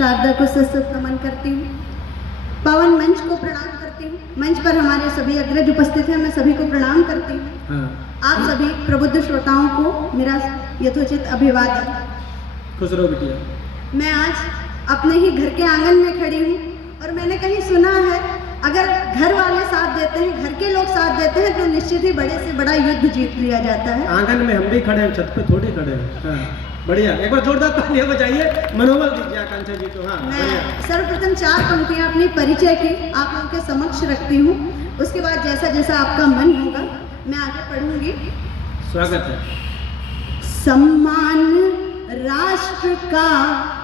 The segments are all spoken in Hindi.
शारदा को सशक्त नमन करती हूँ। पावन मंच को प्रणाम करती हूँ। मंच पर हमारे सभी अग्रज उपस्थित हैं, मैं सभी को प्रणाम करती हूँ। आप सभी प्रबुद्ध श्रोताओं को मेरा यथोचित अभिवादन। खुश रहो बिटिया। मैं आज अपने ही घर के आंगन में खड़ी हूँ और मैंने कहीं सुना है अगर घर वाले साथ देते हैं, घर के लोग साथ देते हैं तो निश्चित ही बड़े से बड़ा युद्ध जीत लिया जाता है। आंगन में हम भी खड़े हैं, छत पे थोड़ी खड़े हैं। बढ़िया, एक बार जोरदार तालियां बजाइए, मनोबल दीजिए आकांक्षा जी को। मैं सर्वप्रथम 4 पंक्तियां अपनी परिचय की आप लोगों के समक्ष रखती हूँ। उसके बाद जैसा जैसा आपका मन होगा मैं आगे पढ़ूंगी। स्वागत है। सम्मान राष्ट्र का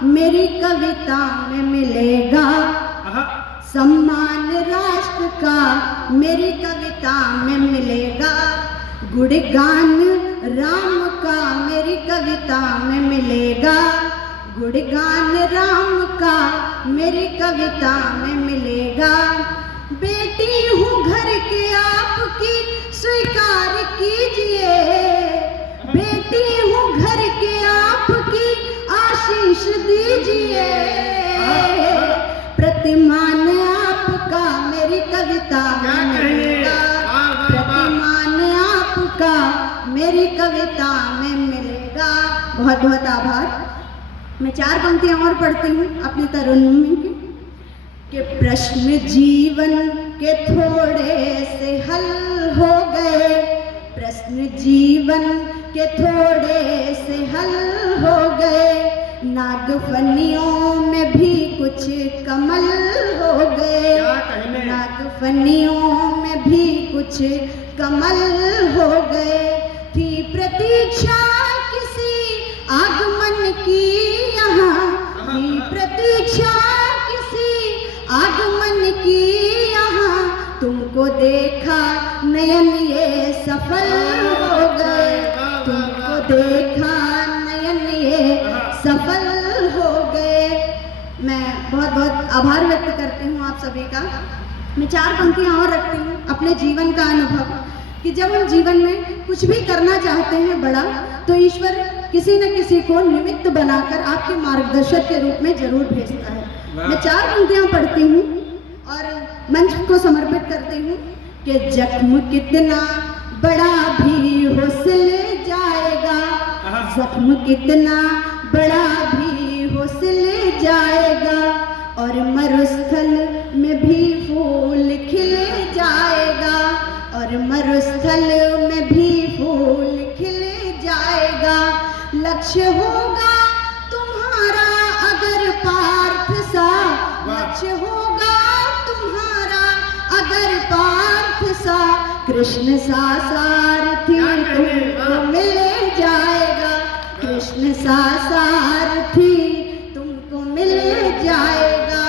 मेरी कविता में मिलेगा, सम्मान राष्ट्र का मेरी कविता में मिलेगा, गुणगान राम का मेरी कविता में मिलेगा, गुणगान राम का मेरी कविता में मिलेगा। बेटी हूँ घर के आपकी स्वीकार कीजिए, बेटी हूँ घर के आपकी आशीष दीजिए, प्रतिमान आपका मेरी कविता में मिलेगा, प्रतिमान आपका मेरी कविता में मिलेगा। बहुत बहुत आभार। मैं 4 पंक्तियां और पढ़ती हूँ अपने तरुणी की। कि प्रश्न जीवन के थोड़े से हल हो गए, प्रश्न जीवन के थोड़े से हल हो गए, नागफनियों में भी कुछ कमल हो गए, नागफनियों में भी कुछ कमल हो गए। थी प्रतीक्षा किसी आगमन की यहाँ, थी प्रतीक्षा किसी आगमन की यहाँ, तुमको देखा नयन ये सफल हो गए, तुमको देखा नयन ये सफल हो गए। मैं बहुत बहुत आभार व्यक्त करती हूँ आप सभी का। मैं 4 पंक्तियाँ और रखती हूँ अपने जीवन का अनुभव कि जब हम जीवन में कुछ भी करना चाहते हैं बड़ा, तो ईश्वर किसी न किसी को निमित्त बनाकर आपके मार्गदर्शक के रूप में जरूर भेजता है। मैं 4 पंक्तियाँ पढ़ती हूँ और मंच को समर्पित करती हूँ कि जख्म कितना बड़ा भी हो सिल जाएगा, जख्म कितना बड़ा भी हो सिल जाएगा, और मरुस्थल में भी फूल खिल जाएगा, और मरुस्थल में भी फूल खिल जाएगा। लक्ष्य होगा तुम्हारा अगर पार्थ सा, लक्ष्य होगा तुम्हारा अगर पार्थ सा, कृष्ण सा सारथी तुमको मिल जाएगा, कृष्ण सा सारथी तुमको मिल जाएगा,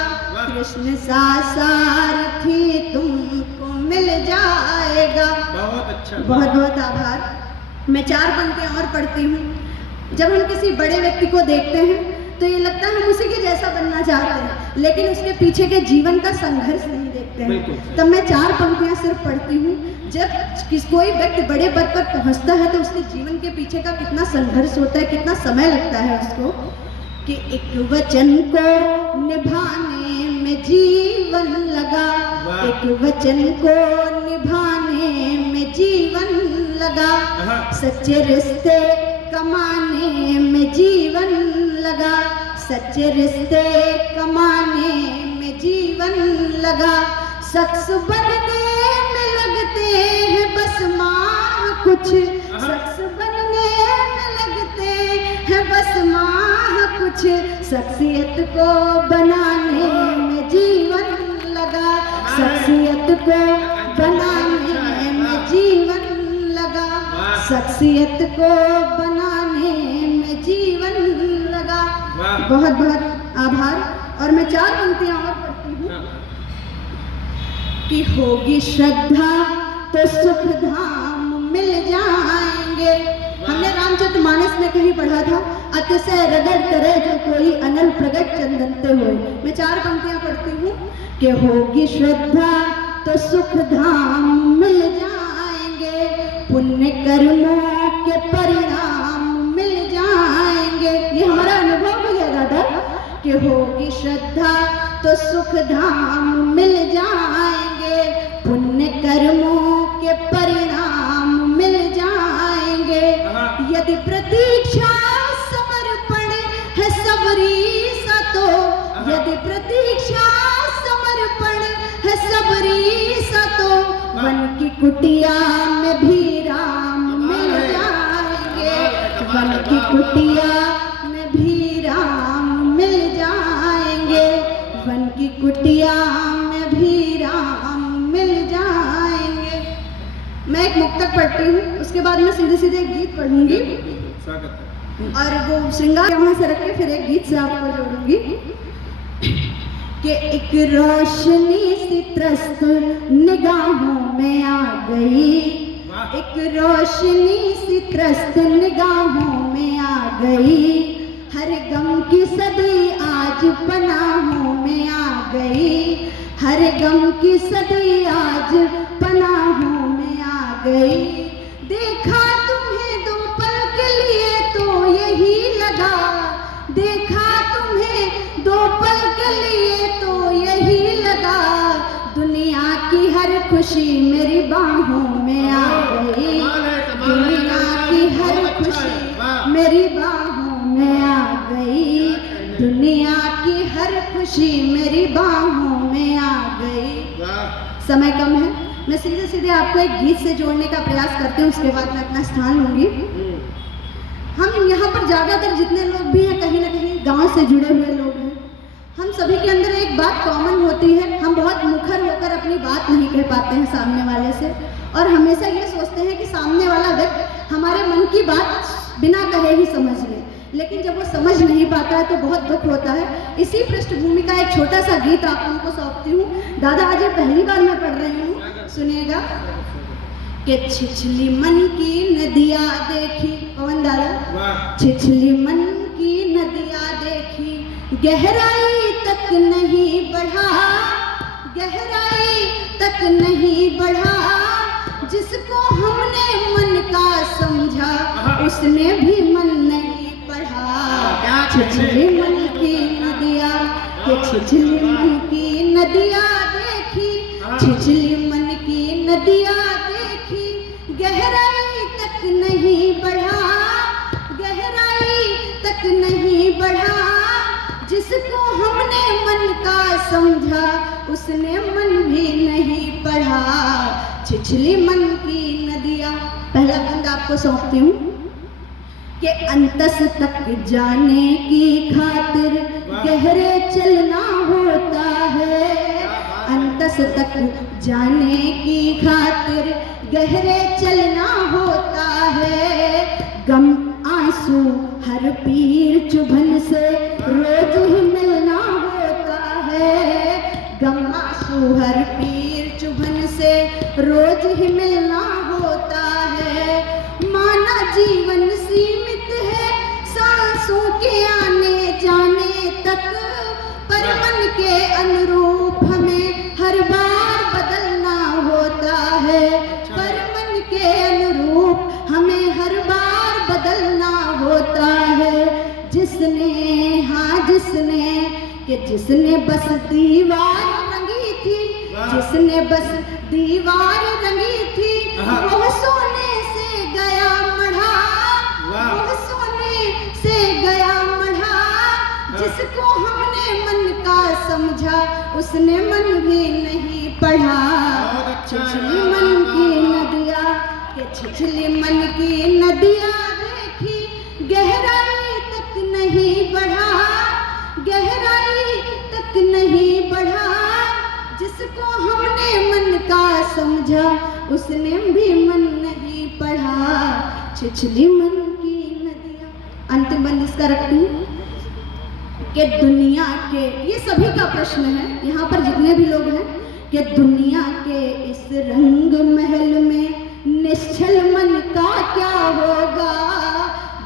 कृष्ण सा सारथी तुमको मिल जाएगा। बहुत अच्छा, बहुत बहुत आभार। मैं 4 पंक्तियाँ और पढ़ती हूँ। जब हम किसी बड़े व्यक्ति को देखते हैं तो ये लगता है हम उसी के जैसा बनना चाहते हैं, लेकिन उसके पीछे के जीवन का संघर्ष नहीं देखते हैं। तब मैं 4 पंक्तियाँ सिर्फ पढ़ती हूँ। जब कोई व्यक्ति बड़े पद पर पहुँचता है तो उसके जीवन के पीछे का कितना संघर्ष होता है, कितना समय लगता है उसको। कि एक वचन को निभाने में जीवन लगा, एक वचन को निभाने में जीवन लगा, सच्चे रिश्ते कमाने में जीवन लगा, सच्चे रिश्ते कमाने में जीवन लगा, शख्स बनने में लगते हैं बस माह कुछ, शख्स बनने में लगते हैं बस माह कुछ, शख्सियत को बनाने में जीवन लगा, शख्सियत को बनाने में जीवन लगा, शख्सियत को बनाने में जीवन लगा। बहुत बहुत आभार। और मैं 4 पंक्तियाँ और पढ़ती हूँ कि होगी श्रद्धा तो सुख धाम मिल जाएंगे। हमने रामचरितमानस में कहीं पढ़ा था, अतिशय रगड़ करे जो कोई अनल प्रगट चंदनते हो। मैं 4 पंक्तियाँ पढ़ती हूँ कि होगी श्रद्धा तो सुख धाम मिल जाएंगे, पुण्य कर्मों के परिणाम मिल जाएंगे। ये हमारा अनुभव भी है दादा कि होगी श्रद्धा तो सुख धाम मिल जाएंगे, पुण्य कर्मों के परिणाम मिल जाएंगे। यदि प्रतीक्षा समर्पण है सबरी सा तो, यदि प्रतीक्षा समर्पण है सबरी सा तो, वन की कुटिया में भी राम मिल जाएंगे, वन की कुटिया में भी राम मिल जाएंगे, वन की कुटिया में भी राम मिल जाएंगे। मैं एक मुक्तक पढ़ती हूँ, उसके बाद मैं सीधे सीधे एक गीत पढ़ूंगी स्वागत है। और वो श्रृंगार वहां से रख के फिर एक गीत से आपको जोड़ूंगी कि एक रोशनी सी त्रस्त निगाहों में आ गई, एक रोशनी सी त्रस्त निगाहों में आ गई, हर गम की सदी आज पनाहों में आ गई, हर गम की सदी आज पनाहों में आ गई। देखा तुम्हें दो पल के लिए तो यही लगा, देखा तुम्हें दो पल के लिए तो यही लगा, दुनिया की हर खुशी मेरी बाहों में आ गई, दुनिया की हर खुशी मेरी बाहों में आ गई, दुनिया की हर खुशी मेरी बाहों में आ गई। समय कम है, मैं सीधे सीधे आपको एक गीत से जोड़ने का प्रयास करती हूँ, उसके बाद मैं अपना स्थान लूंगी। हम यहाँ पर ज़्यादातर जितने लोग भी हैं कहीं ना कहीं गांव से जुड़े हुए लोग हैं। हम सभी के अंदर एक बात कॉमन होती है, हम बहुत मुखर होकर अपनी बात नहीं कह पाते हैं सामने वाले से, और हमेशा ये सोचते हैं कि सामने वाला व्यक्ति हमारे मन की बात बिना कहे ही समझ ले, लेकिन जब वो समझ नहीं पाता है तो बहुत दुख होता है। इसी पृष्ठभूमि का एक छोटा सा गीत आप उनको सौंपती हूँ। दादा आज ये पहली बार मैं पढ़ रही हूँ, सुनिएगा कि छिछली मन की नदिया देखी, पवन दादा, छिछली मन की नदिया देखी, गहराई तक नहीं बढ़ा, गहराई तक नहीं बढ़ा, जिसको हमने मन का समझा उसने भी मन नहीं पढ़ा। छिछली मन की नदिया, छिछली मन की नदिया देखी, छिछली मन की नदिया देखी, गहराई तक नहीं बढ़ा, गहराई तक नहीं बढ़ा, जिसको हमने मन का समझा उसने मन भी नहीं पढ़ा। छिछली मन की नदिया। पहला बंद आपको सौंपती हूँ कि अंतस तक जाने की खातिर गहरे चलना होता है, अंतस तक जाने की खातिर गहरे चलना होता है, गम आंसू हर पीर चुभन से रोज ही मिलना होता है, गम आंसू हर पीर चुभन से रोज ही मिलना होता है, माना जीवन सीमित है सांसों के आने जाने तक, पर मन के अनुरूप हमें हर बार बदलना होता है, पर मन के अनुरूप हमें हर बार बदलना होता है। जिसने, हाँ जिसने, कि जिसने बस दीवार रंगी थी, जिसने बस दीवार रंगी थी, वो सोने से गया मढ़ा, वो सोने से गया मढ़ा, जिसको हमने मन का समझा उसने मन भी नहीं पढ़ा। छिछली मन की नदिया, के छिछली मन की नदिया देखी, गहराई तक नहीं बढ़ा, गहराई तक नहीं बढ़ा, जिसको हमने मन का समझा उसने भी मन नहीं पढ़ा। छिछली मन की नदिया। अंतिम बंद इसका रखती हूँ कि दुनिया के, ये सभी का प्रश्न है यहाँ पर जितने भी लोग हैं, कि दुनिया के इस रंग महल में निश्चल मन का क्या होगा,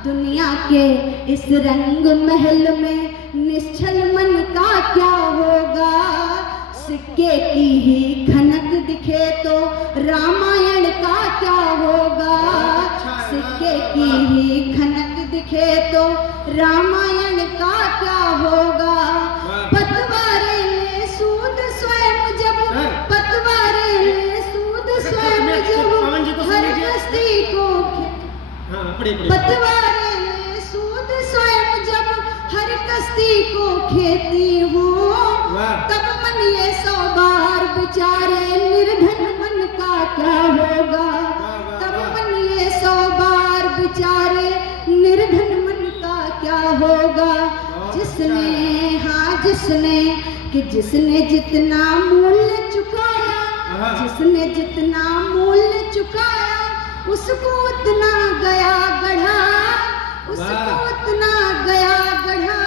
दुनिया के इस रंग महल में निश्चल मन का क्या होगा, सिक्के की ही खनक दिखे तो रामायण का क्या होगा, सिक्के की ही खनक दिखे तो रामायण का क्या होगा, पढ़िए पढ़िए। पतवारे में सूद स्वयं जब हर कश्ती को खेती हो, वाह। तब मन ये 100 बार विचारे निर्धन मन का क्या होगा। वाह, तब वाह। मन ये 100 बार विचारे निर्धन मन का क्या होगा। जिसने, हाँ जिसने, कि जिसने जितना मूल्य चुकाया, हाँ। जिसने जितना मूल्य चुकाया, उसको उतना गया गढ़ा, उसको वाह। उतना गया गढ़ा।